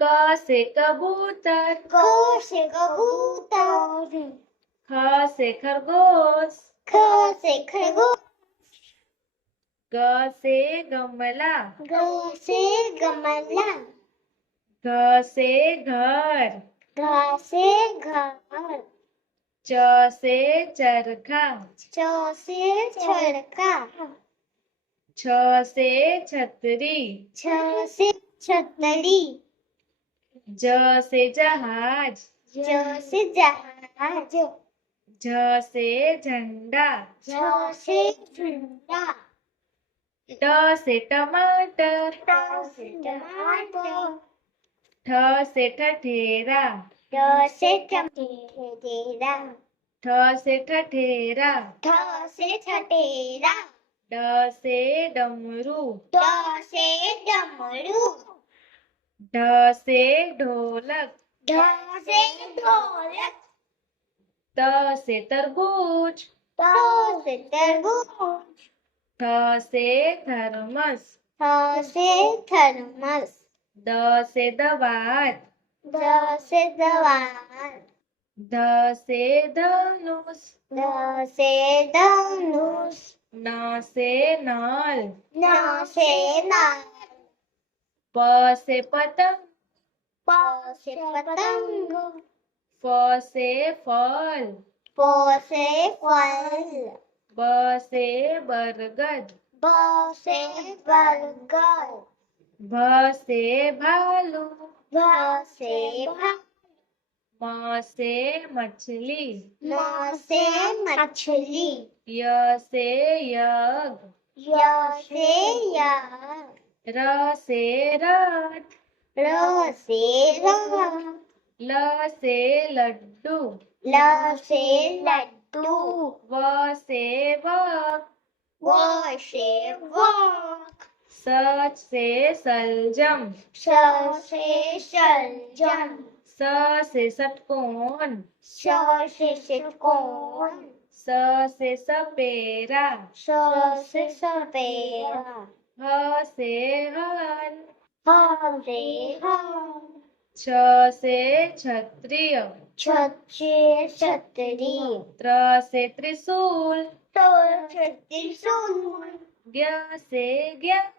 क से कबूतर, क से कबूतर, ख से खरगोश, ख से खरगोश, ग से गमला, ग से गमला, घ से घर, घ से घर, च से चरखा, च से चरखा, छ से छतरी, छ से छतरी, ज से जहाज, ज से जहाज, झ से झंडा, झ से झंडा, ट से टमाटर, ट से टमाटर, ठ से ठठेरा, ठ से ठठेरा, ठ से ठठेरा, ठ से ठठेरा, ड से डमरू, ड से डमरू, ढ से ढोलक, ढ से ढोलक, त से तरबूज, त से तरबूज, थ से थर्मस, थ से थर्मस, द से दवात, द से दवात, ध से धनुष, ध से धनुष, न से नल, न से नल, प से पतंग, प से पतंग, फ से फल, फ से फल, ब से बरगद, ब से बरगद, भ से भालू, भ से भालू, म से मछली, म से मछली, य से यज्ञ, य से यज्ञ, र से रथ, र से रथ, ल से लड्डू, ल से लड्डू, व से वक, व से वक, स से सलजम, स से सलजम, स से षटकोण, स से षटकोण, स से सपेरा, स से सपेरा, ह से हल, ह से हल, छ से क्षत्रिय, छ से छतरी, त्र से त्रिशूल, त से त्रिशूल, ज्ञ से ज्ञान,